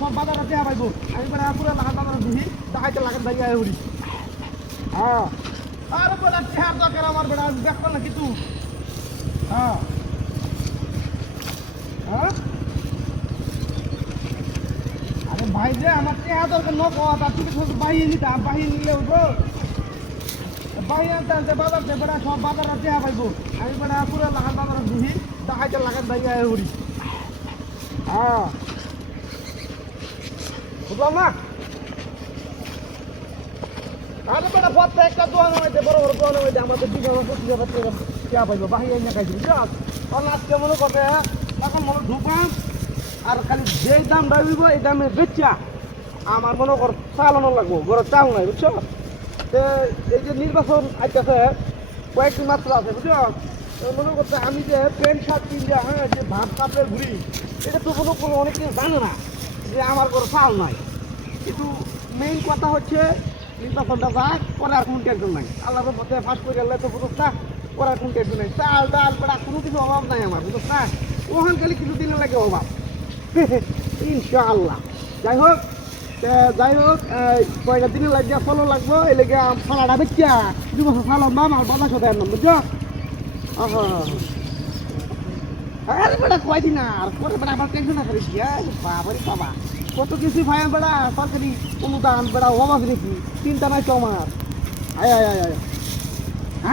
সব বাজারে দেয়া পাইবো আমি বেড়া পুরো লাগান বাজারে দিহি দেখাইতে লাগান দাঁড়িয়ে আয় উড়ি হ্যাঁ আর বেড়া ঠেয়ার দরকার আমার বেড়া দেখো না কিছু হ্যাঁ হ্যাঁ আরে ভাই যে আমার ঠেয়ার দরকার ন কথা তুমি বাহিয়ে নিতাম বাহিয়ে নিলে উঠবো বাহিয়ে আনতে আনতে বাজার যে বেড়া সব বাজারে দেয়া পাইবো আমি বেড়া পুরো লাগান বাজারে দিহি দেখাইতে লাগান দাঁড়িয়ে আয় উড়ি হ্যাঁ বুঝলাম না আরে বেটা প্রত্যেকটা দোকানের মধ্যে বড় বড় দোকানের মধ্যে আমাদের 20-25 টাকা চা পাইবো বাহিয়ে এনে খাইছি বুঝছো কারণ আজকে মনে করতে এখন মনে ঢুকাম আর খালি যেই দাম ডাইব এই দামে বেচা আমার মনে কর চালানো লাগবো ঘরে চাল নাই বুঝছো তো এই যে নির্বাচন আইতেছে কয়েকদিন মাত্র আছে বুঝছো মনে করতে আমি যে প্যান্ট শার্ট কিনলে হ্যাঁ যে ভাত কাপড় ঘুরি এটা তো কোনো অনেকে জানে না যে আমার ঘরে চাল নাই কিন্তু মেইন কথা হচ্ছে নির্বাচনটা যাক পরে আর কোনো টেনশন নাই আল্লাহর মধ্যে ফাঁস করে গেলে তো বুঝোস না পরে আর কোনো টেনশন নাই চাল ডাল পেড়া কোনো কিছু অভাব নাই আমার বুঝোস না ওখান খালি কিছু দিনের লাগে অভাব ইনশাআল্লাহ যাই হোক কয়েকটা দিনের লাগিয়ে ফলো লাগবো এই লেগে ফলাটা বেচিয়া 2 বছর চালাম না আমার বাবা সাথে আনলাম বুঝছো আরে বেটা কয়দিন আর পরে বেটা আমার টেনশন না করিস বাবারে বাবা কত কিছু ভাই বেড়া সরকারি অনুদান বেড়া অভাব রেখি চিন্তা নাই তো আমার আয় আয় আয় আয়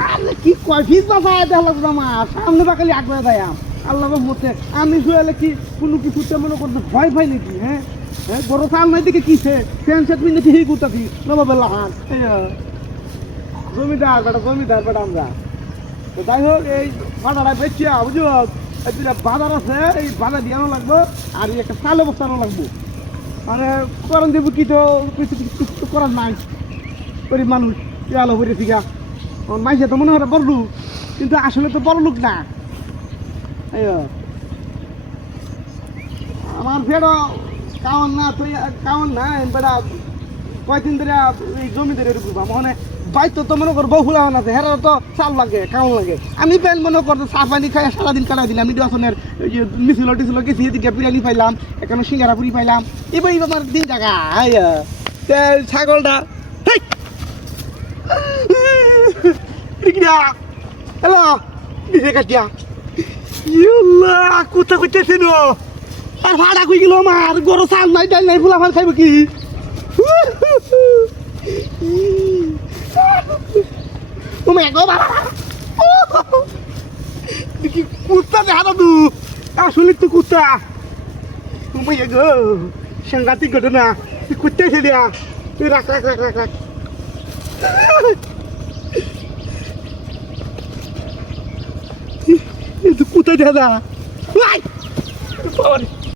আরে কি কয় ফিস বাসায় দেখলো আমার সামনে বাকালি আগে দেয় আল্লাহ মতে আমি শুয়ালে কি কোনো কিছুতে মনে করতে ভয় পাই নাকি হ্যাঁ হ্যাঁ বড় চাল নাই দিকে কিসে প্যান্ট শার্ট পিন্ধে ঠিক করতেছি নবাবেলা হান জমিদার বেটা আমরা তো যাই হোক এই বাজারটা বেচিয়া বুঝো বাজার আছে এই বাজার দিয়ে আনো লাগবো আর একটা চাল অবস্থা আনো লাগবো মানে করেন দেবো কি তো কিছু করার নাই গরিব মানুষ কি আলো করে শিখা মাইসে তো মনে হয় বড় লোক কিন্তু আসলে তো বড় লোক না আমার ফেরো কাউন না তুই কাউন না বেড়া কয়দিন ধরে এই জমি ধরে ঢুকবা মনে বাইতো তো মনে কর বহু লাগান আছে হেরা তো চাল লাগে কাউন লাগে আমি প্যান মনে করতো চা পানি খাই সারাদিন কাটাই দিলাম নির্বাচনের মিছিল টিছিল গেছি এদিকে বিরিয়ানি পাইলাম এখানে সিঙ্গারা পুরি পাইলাম এবার আমার দিন টাকা ছাগলটা হ্যালো দিদি কাটিয়া কোথা করতেছে নো আর ভাড়া কই গেল আমার গরু চাল নাই ডাল নাই ফুলা ফাল খাইব কি কুত্তা দেখা তু আসলে তো কুত্তা তুমি গো সাংঘাতিক ঘটনা তুই কুত্তা এসে দিয়া তুই রাখ রাখ রাখ রাখ রাখ কুত্তা দেখা